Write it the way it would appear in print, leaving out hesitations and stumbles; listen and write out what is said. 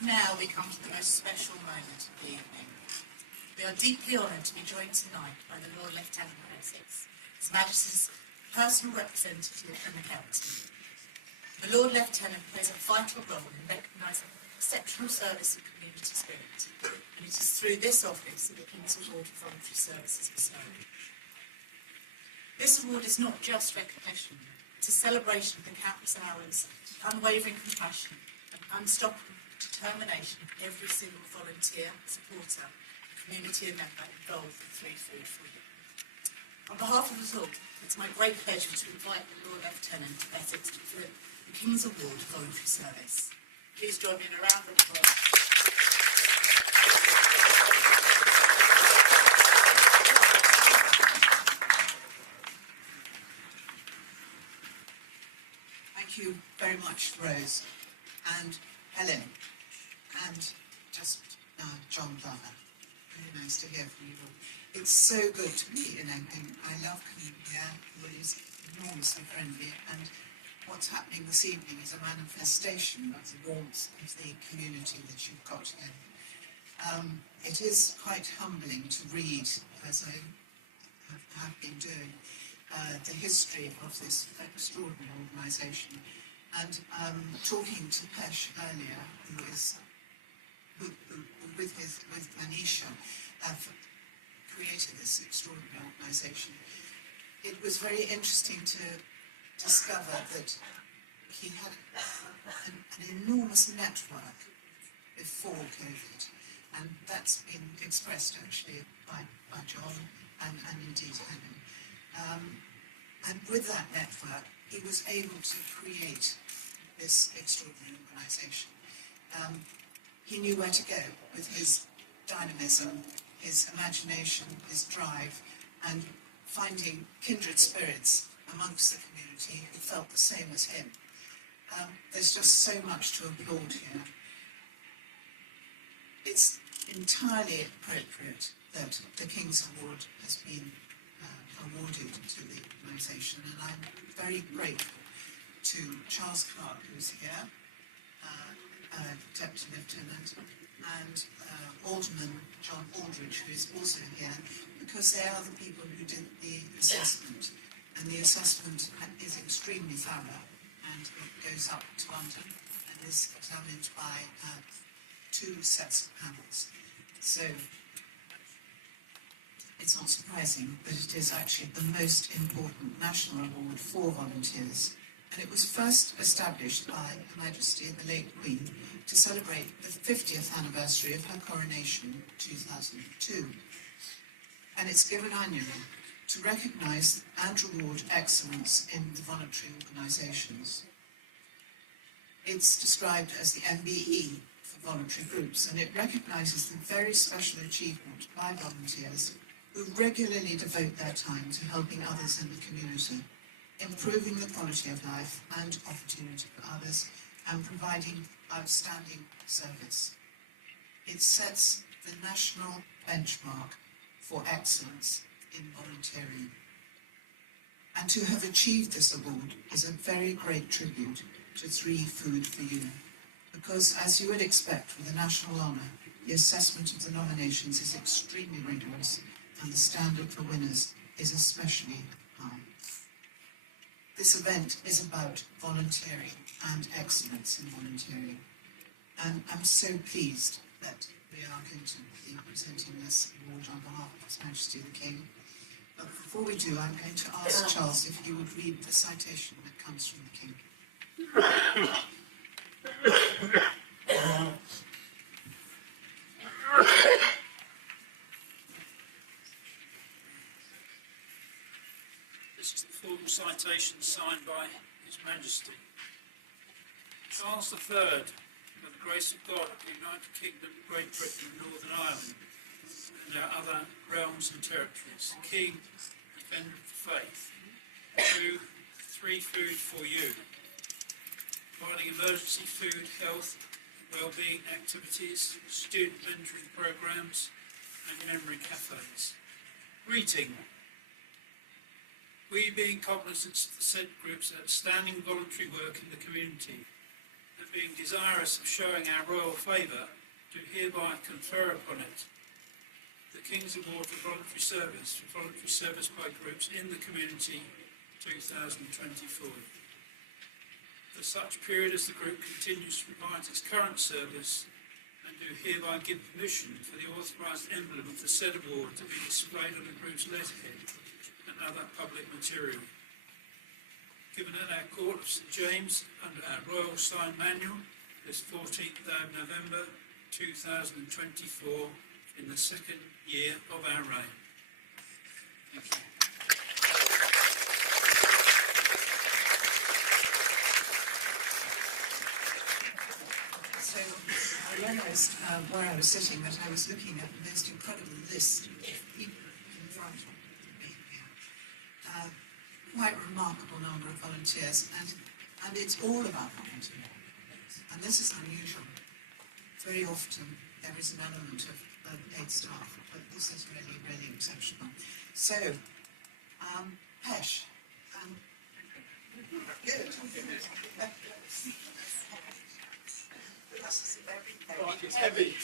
Now we come to the most special moment of the evening. We are deeply honoured to be joined tonight by the Lord Lieutenant of Essex, His Majesty's personal representative in the county. The Lord Lieutenant plays a vital role in recognising exceptional service and community spirit, and it is through this office that the King's Award for Voluntary Service is bestowed. This award is not just recognition, it's a celebration of the countless hours, unwavering compassion, and unstoppable determination of every single volunteer, supporter, and community member involved in Free Food for You. On behalf of us all, it's my great pleasure to invite the Lord Lieutenant of Essex for the King's Award for Voluntary Service. Please join me in a round of applause. Thank you very much, Rose, and Helen, and just John Glover. Really nice to hear from you all. It's so good to be in Epping. I love coming here. Everybody is enormously friendly, and what's happening this evening is a manifestation of the warmth of the community that you've got here. It is quite humbling to read, as I have been doing, the history of this extraordinary organisation. And talking to Pesh earlier, with Manisha, have created this extraordinary organisation. It was very interesting to discover that he had an enormous network before COVID, and that's been expressed actually by John and indeed Helen. And with that network, he was able to create this extraordinary organisation. He knew where to go with his dynamism, his imagination, his drive, and finding kindred spirits amongst the community who felt the same as him. There's just so much to applaud here. It's entirely appropriate that the King's Award has been awarded to the organisation, and I'm very grateful to Charles Clark, who's here, Deputy Lieutenant, and Alderman John Aldridge, who is also here, because they are the people who did the assessment, and the assessment is extremely thorough, and it goes up to London and is examined by 2 sets of panels. So it's not surprising that it is actually the most important national award for volunteers, and it was first established by Her Majesty the late Queen to celebrate the 50th anniversary of her coronation in 2002. And it's given annually to recognise and reward excellence in the voluntary organisations. It's described as the MBE for voluntary groups, and it recognises the very special achievement by volunteers who regularly devote their time to helping others in the community, improving the quality of life and opportunity for others, and providing outstanding service. It sets the national benchmark for excellence in volunteering. And to have achieved this award is a very great tribute to Free Food for You, because as you would expect with a national honour, the assessment of the nominations is extremely rigorous, and the standard for winners is especially high. This event is about volunteering and excellence in volunteering, and I'm so pleased that we are going to be presenting this award on behalf of His Majesty the King. But before we do, I'm going to ask Charles if you would read the citation that comes from the King. This is the formal citation signed by His Majesty. Charles III, by the grace of God of the United Kingdom, Great Britain and Northern Ireland, and our other realms and territories, King, Defender of the Faith, through Free Food for You, providing emergency food, health, well-being activities, student mentoring programs, and memory cafes. Greeting. We, being cognizant of the said group's outstanding voluntary work in the community, have being desirous of showing our royal favour, do hereby confer upon it the King's Award for voluntary service by groups in the community 2024. For such period as the group continues to provide its current service, and do hereby give permission for the authorised emblem of the said award to be displayed on the group's letterhead and other public material. Given at our Court of St James under our Royal Sign Manual this 14th day of November 2024 in the second year of our reign. Thank you. So I realised where I was sitting that I was looking at the most incredible list of people in front of me. Quite a remarkable number of volunteers, and it's all about volunteering. And this is unusual. Very often there is an element of paid staff, but this is really, really exceptional. So, Pesh. Good. It's heavy.